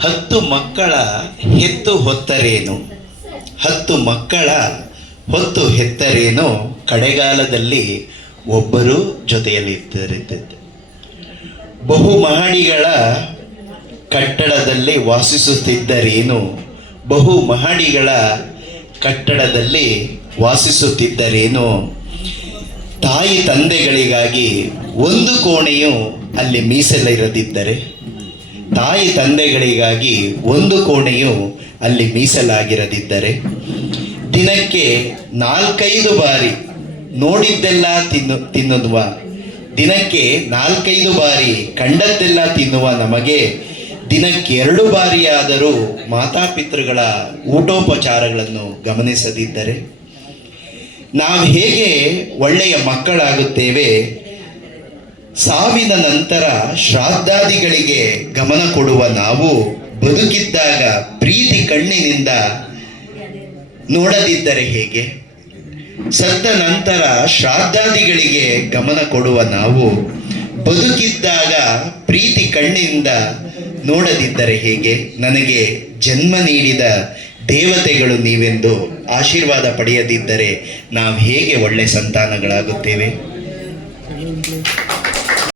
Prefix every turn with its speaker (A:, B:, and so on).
A: ಹತ್ತು ಮಕ್ಕಳ ಹೆತ್ತು ಹೊತ್ತರೇನು? ಹತ್ತು ಮಕ್ಕಳ ಹೊತ್ತು ಹೆತ್ತರೇನು? ಕಡೆಗಾಲದಲ್ಲಿ ಒಬ್ಬರು ಜೊತೆಯಲ್ಲಿದ್ದರಿದ್ದ ಬಹು ಮಹಡಿಗಳ ಕಟ್ಟಡದಲ್ಲಿ ವಾಸಿಸುತ್ತಿದ್ದರೇನು? ಬಹು ಮಹಡಿಗಳ ಕಟ್ಟಡದಲ್ಲಿ ವಾಸಿಸುತ್ತಿದ್ದರೇನು? ತಾಯಿ ತಂದೆಗಳಿಗಾಗಿ ಒಂದು ಕೋಣೆಯು ಅಲ್ಲಿ ಮೀಸಲಿರದಿದ್ದರೆ ತಾಯಿ ತಂದೆಗಳಿಗಾಗಿ ಒಂದು ಕೋಣೆಯು ಅಲ್ಲಿ ಮೀಸಲಾಗಿರದಿದ್ದರೆ ದಿನಕ್ಕೆ ನಾಲ್ಕೈದು ಬಾರಿ ನೋಡಿದ್ದೆಲ್ಲ ತಿನ್ನು ತಿನ್ನುವ, ದಿನಕ್ಕೆ ನಾಲ್ಕೈದು ಬಾರಿ ಕಂಡದ್ದೆಲ್ಲ ತಿನ್ನುವ ನಮಗೆ ದಿನಕ್ಕೆ ಎರಡು ಬಾರಿಯಾದರೂ ಮಾತಾಪಿತೃಗಳ ಊಟೋಪಚಾರಗಳನ್ನು ಗಮನಿಸದಿದ್ದರೆ ನಾವು ಹೇಗೆ ಒಳ್ಳೆಯ ಮಕ್ಕಳಾಗುತ್ತೇವೆ ಸಾವಿನ ನಂತರ ಶ್ರಾದ್ದಾದಿಗಳಿಗೆ ಗಮನ ಕೊಡುವ ನಾವು ಬದುಕಿದ್ದಾಗ ಪ್ರೀತಿ ಕಣ್ಣಿನಿಂದ ನೋಡದಿದ್ದರೆ ಹೇಗೆ? ಸತ್ತ ನಂತರ ಶ್ರಾದ್ದಾದಿಗಳಿಗೆ ಗಮನ ಕೊಡುವ ನಾವು ಬದುಕಿದ್ದಾಗ ಪ್ರೀತಿ ಕಣ್ಣಿಂದ ನೋಡದಿದ್ದರೆ ಹೇಗೆ? ನನಗೆ ಜನ್ಮ ನೀಡಿದ ದೇವತೆಗಳು ನೀವೆಂದು ಆಶೀರ್ವಾದ ಪಡೆಯದಿದ್ದರೆ ನಾವು ಹೇಗೆ ಒಳ್ಳೆ ಸಂತಾನಗಳಾಗುತ್ತೇವೆ?